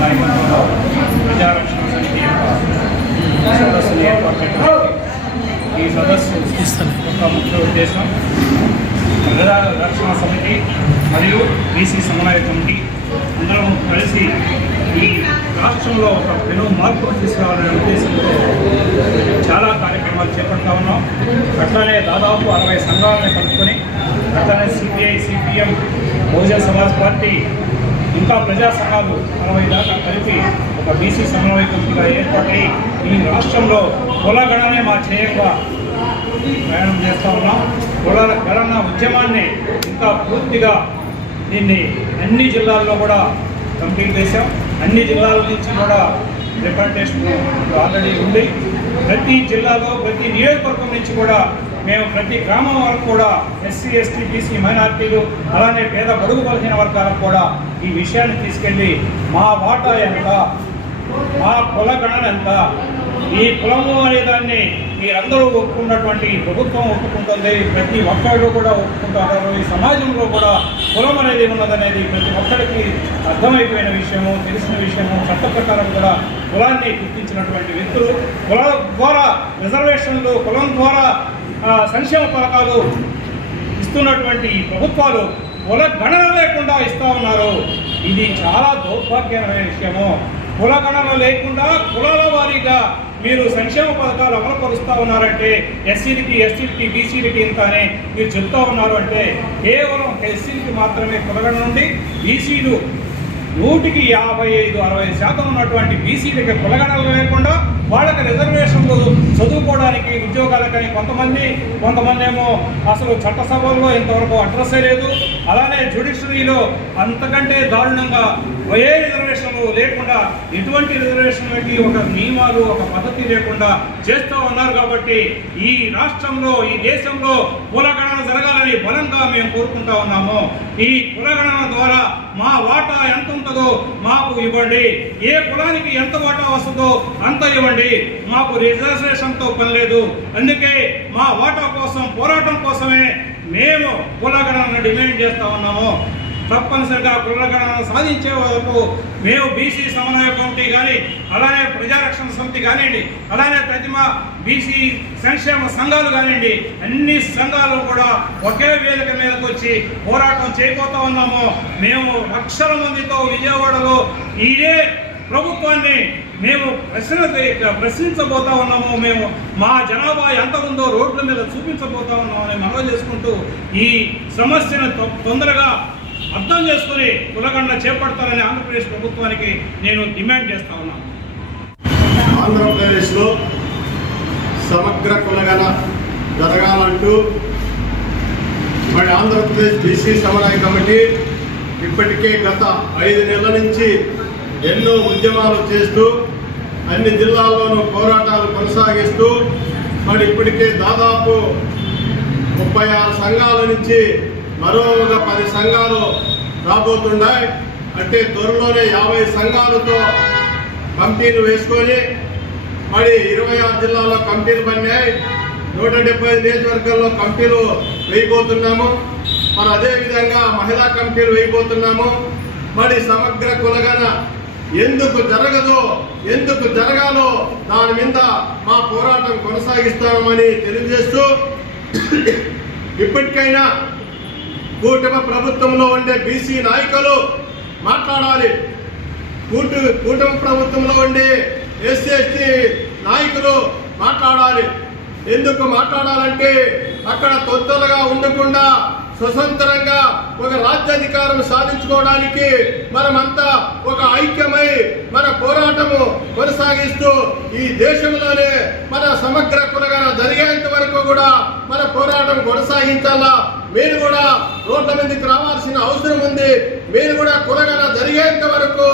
నాయకత్వంలో ప్రజారక్షణ సమితి యొక్క సదస్సును ఏర్పాటు చేయడం. ఈ సదస్సు యొక్క ముఖ్య ఉద్దేశం ప్రజారక్షణ సమితి మరియు బీసీ సమన్వయ కమిటీ అందరం కలిసి ఈ రాష్ట్రంలో ఒక పెను మార్పులు తీసుకురావాలనే ఉద్దేశంతో చాలా కార్యక్రమాలు చేపడతా ఉన్నాం. అట్లానే దాదాపు 60 సంఘాలను కలుపుకొని అట్లానే CPI, CPM, Bahujan Samaj party ఇంకా ప్రజా సంఘాలు 60 దాకా కలిపి ఒక బీసీ సమన్వయ కమిటీగా ఏర్పడి ఈ రాష్ట్రంలో కులగణనే మా ధ్యేయంగా ప్రయాణం చేస్తూ ఉన్నాం. కులగణన ఉద్యమాన్ని ఇంకా పూర్తిగా దీన్ని అన్ని జిల్లాల్లో కూడా కంప్లీట్ చేశాం. అన్ని జిల్లాల నుంచి కూడా రిప్రజెంటేషన్ ఆల్రెడీ ఉంది. ప్రతి జిల్లాలో ప్రతి నియోజకవర్గం నుంచి కూడా మేము ప్రతి గ్రామం వరకు కూడా ఎస్సీ, ఎస్టీ, బీసీ, మైనార్టీలు అలానే పేద బడుగు బలహీన వర్గాలకు కూడా ఈ విషయాన్ని తీసుకెళ్ళి మా వాటా ఎంత, మా కులగణన ఎంత, ఈ కులము అనేదాన్ని మీరందరూ ఒప్పుకున్నటువంటి ప్రభుత్వం ఒప్పుకుంటుంది, ప్రతి ఒక్కరు కూడా ఒప్పుకుంటారు. ఈ సమాజంలో కూడా కులం అనేది ఉన్నదనేది ప్రతి ఒక్కరికి అర్థమైపోయిన విషయము, తెలిసిన విషయము. చట్ట ప్రకారం కూడా కులాన్ని గుర్తించినటువంటి వ్యక్తులు, కులం ద్వారా రిజర్వేషన్లు, కులం ద్వారా సంక్షేమ పథకాలు ఇస్తున్నటువంటి ప్రభుత్వాలు కుల గణన లేకుండా ఇస్తూ ఉన్నారు. ఇది చాలా దౌర్భాగ్యమైన విషయము. కుల గణన లేకుండా కులాల వారీగా మీరు సంక్షేమ పథకాలు అమలుపరుస్తూ ఉన్నారంటే ఎస్సీలకి, ఎస్టీలకి, బీసీలకి ఇంత అని మీరు చెప్తా ఉన్నారు అంటే కేవలం ఎస్సీలకి మాత్రమే కులగణన నుండి బీసీలు 100కి 55-60% ఉన్నటువంటి బీసీలకి కులగణనలు లేకుండా వాళ్ళకి రిజర్వేషన్లు చదువుకోవడానికి, ఉద్యోగాలకని కొంతమంది ఏమో అసలు చట్టసభల్లో ఇంతవరకు అడ్రస్సే లేదు. అలానే జ్యుడిషియరీలో అంతకంటే దారుణంగా ఏ రిజర్వేషన్లు లేకుండా, ఎటువంటి రిజర్వేషన్లకి ఒక నియమాలు, ఒక పద్ధతి లేకుండా చేస్తూ ఉన్నారు. కాబట్టి ఈ రాష్ట్రంలో, ఈ దేశంలో కులగణన జరగాలని బలంగా మేము కోరుకుంటా ఉన్నాము. ఈ కులగణన ద్వారా మా వాటా ఎంత ఉంటుందో మాకు ఇవ్వండి, ఏ కులానికి ఎంత వాటా వస్తుందో అంత ఇవ్వండి. మాకు రిజర్వేషన్తో పని లేదు. అందుకే మా వాటా కోసం, పోరాటం కోసమే మేము కులగణనను డిమాండ్ చేస్తా ఉన్నాము. తప్పనిసరిగా కులగణన సాధించే వరకు మేము బీసీ సమన్వయ కమిటీ కానీ, అలానే ప్రజారక్షణ సమితి కానివ్వండి, అలానే ప్రతిమ బీసీ సంక్షేమ సంఘాలు కానివ్వండి, అన్ని సంఘాలు కూడా ఒకే వేదిక మీదకి వచ్చి పోరాటం చేయబోతా ఉన్నాము. మేము లక్షల మందితో విజయవాడలో ఇదే ప్రభుత్వాన్ని మేము ప్రశ్నించబోతా ఉన్నాము. మేము మా జనాభా ఎంత ఉందో రోడ్ల మీద చూపించబోతా ఉన్నామని మనవి చేసుకుంటూ ఈ సమస్యను తొందరగా అర్థం చేసుకుని కులగణన చేపడతారని ఆంధ్రప్రదేశ్ ప్రభుత్వానికి నేను డిమాండ్ చేస్తా ఉన్నాను. ఆంధ్రప్రదేశ్లో సమగ్ర కులగణన జరగాలంటూ మరి ఆంధ్రప్రదేశ్ బీసీ సమన్వయ కమిటీ ఇప్పటికే గత 5 నెలల నుంచి ఎన్నో ఉద్యమాలు చేస్తూ అన్ని జిల్లాల్లోనూ పోరాటాలు కొనసాగిస్తూ మరి ఇప్పటికే దాదాపు 36 సంఘాల నుంచి మరో 10 సంఘాలు రాబోతున్నాయి. అంటే త్వరలోనే 50 సంఘాలతో కమిటీలు వేసుకొని మరి 26 జిల్లాల్లో కమిటీలు పడినాయి. 175 నియోజకవర్గాల్లో కమిటీలు వేయబోతున్నాము. మరి అదేవిధంగా మహిళా కమిటీలు వేయబోతున్నాము. మరి సమగ్ర కులగణన ఎందుకు జరగదో, ఎందుకు జరగాలో దాని మీద మా పోరాటం కొనసాగిస్తామని తెలియజేస్తూ ఇప్పటికైనా కూటమి ప్రభుత్వంలో ఉండే బీసీ నాయకులు మాట్లాడాలి. కూటమి ప్రభుత్వంలో ఉండే ఎస్సీ, ఎస్టీ నాయకులు మాట్లాడాలి. ఎందుకు మాట్లాడాలంటే అక్కడ తొత్తులుగా ఉండకుండా స్వతంత్రంగా ఒక రాజ్యాధికారం సాధించుకోవడానికి మనమంతా ఒక ఐక్యమై మన పోరాటము కొనసాగిస్తూ ఈ దేశంలోనే మన సమగ్ర కులగణన జరిగేంత వరకు కూడా మన పోరాటం కొనసాగించాలా. మీరు కూడా రోడ్ల మీదకి రావాల్సిన అవసరం ఉంది. మీరు కూడా కులగణన జరిగేంత వరకు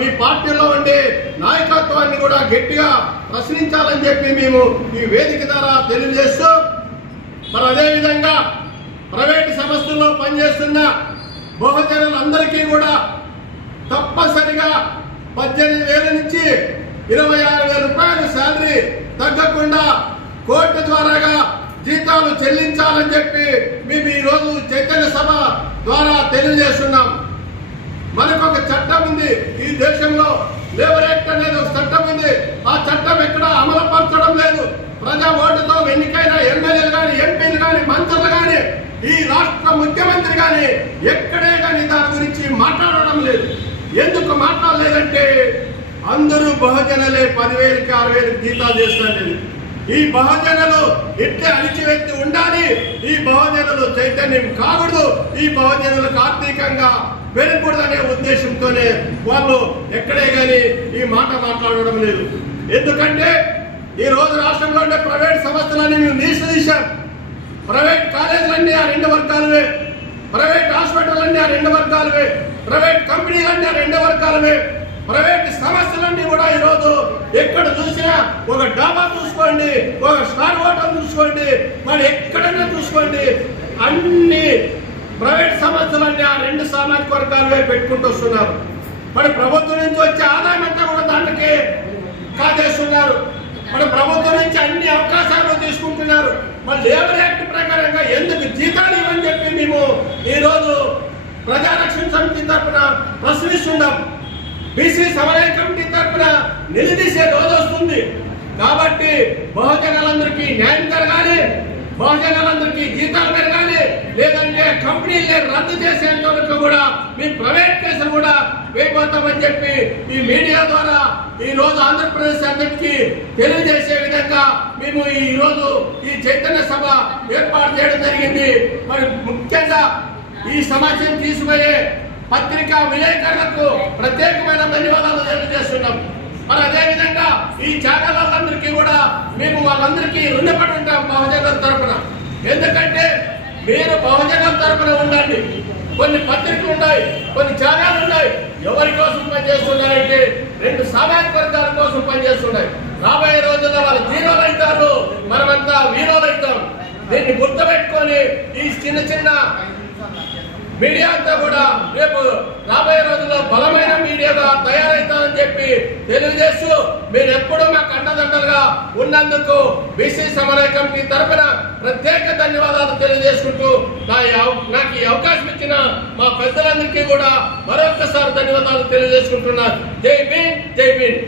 మీ పార్టీలో ఉండే నాయకత్వాన్ని కూడా గట్టిగా ప్రశ్నించాలని చెప్పి మేము ఈ వేదిక ద్వారా తెలియజేస్తూ మరి అదేవిధంగా ప్రైవేటు సంస్థల్లో పనిచేస్తున్న బహుజనులందరికీ కూడా తప్పనిసరిగా 18,000 నుంచి 26,000 రూపాయలు శాలరీ తగ్గకుండా కోర్టు ద్వారాగా జీతాలు చెల్లించాలని చెప్పి మేము ఈరోజు చైతన్య సభ ద్వారా తెలియజేస్తున్నాం. మనకు ఒక చట్టం ఉంది, ఉంది. ఈ దేశంలో లేబర్ యాక్ట్ అనేది ఒక చట్టం ఉంది. ఆ చట్టం ఎక్కడ అమలు పరచడం లేదు. ప్రజా ఓటుతో ఎన్నికైన ఎమ్మెల్యేలు కానీ, ఎంపీలు కానీ, మంత్రులు కానీ, ఈ రాష్ట్ర ముఖ్యమంత్రి కానీ ఎక్కడే కానీ దాని గురించి మాట్లాడడం లేదు. ఎందుకు మాట్లాడలేదంటే అందరూ బహుజనులే 10,000కి 6,000కి జీతాలు చేస్తారు. ఈ బహుజనులు ఇట్టే అణిచివెత్తి ఉండాలి. ఈ బహుజనులు చైతన్యం కాకూడదు. ఈ బహుజనులకు ఆర్థికంగా పెరగకూడదనే ఉద్దేశంతోనే వాళ్ళు ఎక్కడే కానీ ఈ మాట మాట్లాడడం లేదు. ఎందుకంటే ఈ రోజు రాష్ట్రంలో ఉండే ప్రైవేట్ సంస్థలన్నీ మేము తీసాం. ప్రైవేట్ కాలేజీలన్నీ ఆ 2 వర్గాలవే, ప్రైవేట్ హాస్పిటల్ ఆ 2 వర్గాలవే, ప్రైవేట్ కంపెనీలన్నీ ఆ 2 వర్గాలవే, ప్రైవేట్ సమస్యలన్నీ కూడా ఈరోజు ఎక్కడ చూసినా ఒక డాబా చూసుకోండి, ఒక స్టార్ హోటల్ చూసుకోండి, మరి ఎక్కడైనా చూసుకోండి, అన్ని ప్రైవేట్ సమస్యలన్నీ ఆ 2 సామాజిక వర్గాలవే పెట్టుకుంటూ వస్తున్నారు. మరి ప్రభుత్వం నుంచి వచ్చే ఆదాయం అంతా కూడా దానికి కాజేస్తున్నారు. మన ప్రభుత్వం నుంచి అన్ని అవకాశాలు తీసుకుంటున్నారు. మరి లేబర్ యాక్ట్ ప్రకారంగా ఎందుకు జీతాలు ఇవ్వని చెప్పి మేము ఈరోజు ప్రజారక్షణ సమితి తరఫున ప్రశ్నిస్తున్నాం. బీసీ సమన్వయ కమిటీ తరఫున నిలదీసే రోజు వస్తుంది. కాబట్టి బహుజనులందరికీ న్యాయం జరగాలి, బహుజనులందరికీ జీతాలు పెరగాలి, లేదంటే కంపెనీలే రద్దు చేసేంత వరకు కూడా మీ ప్రైవేట్ కేసులు కూడా వేయబోతామని చెప్పి ఈ మీడియా ద్వారా ఈ రోజు ఆంధ్రప్రదేశ్ అందరికీ తెలియజేసే విధంగా మేము ఈ రోజు ఈ చైతన్య సభ ఏర్పాటు చేయడం జరిగింది. మరి ముఖ్యంగా ఈ సమాచారం తీసుకుపోయే పత్రికా విలేకరులకు ప్రత్యేకమైన ధన్యవాదాలు తెలియజేస్తున్నాం. మరి అదేవిధంగా ఈ ఛానళ్ళందరికీ కూడా మేము వాళ్ళందరికీ రుణపడి ఉంటాం బహుజనుల తరఫున. ఎందుకంటే మీరు బహుజనుల తరఫున ఉండండి. కొన్ని పత్రికలు ఉన్నాయి, కొన్ని ఛానళ్ళు ఉన్నాయి. ఎవరి కోసం పనిచేస్తున్నారంటే 2 సామాజిక వర్గాల కోసం పనిచేస్తున్నాయి. రాబోయే రోజుల్లో వాళ్ళు జీరోలు అవుతారు, మనమంతా వీరోలు అవుతాం. దీన్ని గుర్తుపెట్టుకొని ఈ చిన్న మీడియా అంతా కూడా రేపు రాబోయే రోజుల్లో బలమైన మీడియాగా తయారవుతామని చెప్పి తెలియజేస్తూ మీరు ఎప్పుడూ మాకు అండదండలుగా ఉన్నందుకు బీసీ సమన్వయ కమిటీ తరఫున ప్రత్యేక ధన్యవాదాలు తెలియజేసుకుంటూ నాకు ఈ అవకాశం ఇచ్చిన మా పెద్దలందరికీ కూడా మరొకసారి ధన్యవాదాలు తెలియజేసుకుంటున్నాను. జై భీమ్, జై భీమ్.